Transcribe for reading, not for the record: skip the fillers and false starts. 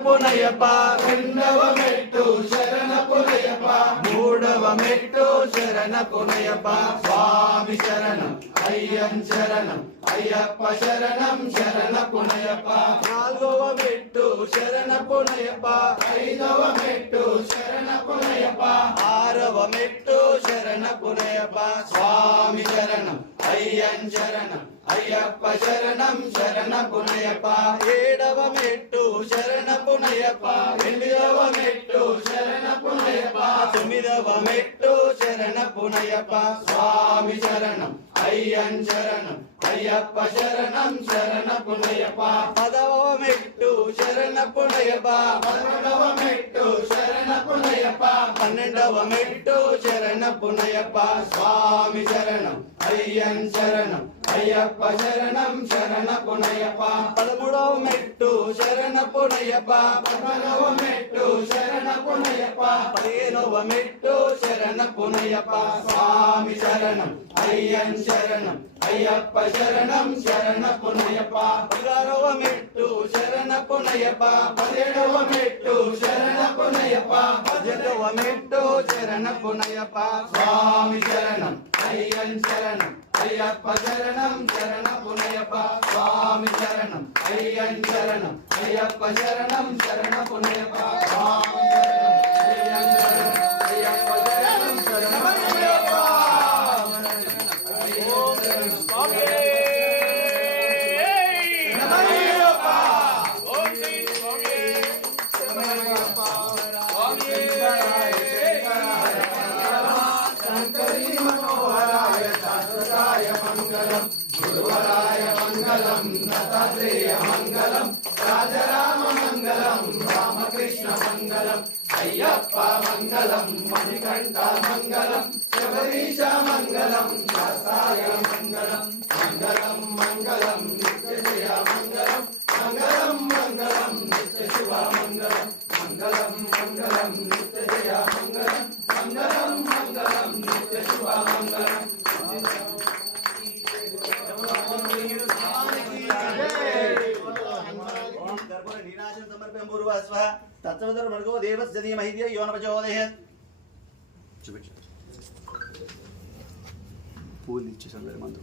పునయప రెండవ మెట్టు శరణ పునయప మూడవ మెట్టు శరణ పునయప స్వామి శరణం అయ్యం శరణం అయ్యప్ప శరణం శరణ పునయప నాలుగవ మెట్టు శరణ పునయప ఐదవ మెట్టు శరణ పునయప ఆరవ మెట్టు శరణ పునయప స్వామి శరణం అయ్యం శరణం అయ్యప్ప శరణం శరణ పునయప ఏడవ మెట్టు శరణ పునయప ఎనిమిదవ మెట్టు శరణ పునయప తొమ్మిదవ మెట్టు శరణ పునయప స్వామి శరణం అయ్యం శరణం అయ్యప్ప శరణం శరణ పునయప పదవ మెట్టు శరణ పునయప పదకొండవ మెట్టు శరణ పునయప పన్నెండవ మెట్టు శరణ పునయప స్వామి శరణం అయ్యం శరణం అయ్యప్ప శరణం శరణ పునయప పదమూడవ మెట్టు శరణ పునయప పద్నాలుగవ మెట్టు శరణ పునయప పదిహేనవ మెట్టు శరణ పునయప స్వామి శరణం అయ్యం శరణం అయ్యప్ప శరణం శరణ పునయప పదహారవ మెట్టు శరణ పునయప పదిహేడవ మెట్టు శరణ పునయప పద్దెనిమిదవ మెట్టు శరణ పునయప స్వామి శరణం అయ్యం శరణం అయ్యప్ప శరణం శరణ పునయప స్వామి శరణం అయ్యం శరణం అయ్యప్ప శరణం శరణ పునయప స్వామి శరణం అయ్యప్ప శరణం శరణ పునయప గురువరాయ మంగళం దత్తాత్రేయ మంగళం రాజరామ మంగళం రామకృష్ణ మంగళం అయ్యప్ప మంగళం మణికంఠ మంగళం శబరీశ మంగళం దాసాయ మంగళం మంగళం మంగళం నిత్య జయ మంగళం మంగళం మంగళం నిత్య శివ మంగళం మంగళం మంగళం నిత్య జయ మంగళం మంగళం మంగళం నిత్య శివ మంగళం తత్వదర్ భర్గో దేవస్య ధీమహి ధియో న ప్రచోదయాత్ చూపించు పూలు ఇచ్చేసారు మందు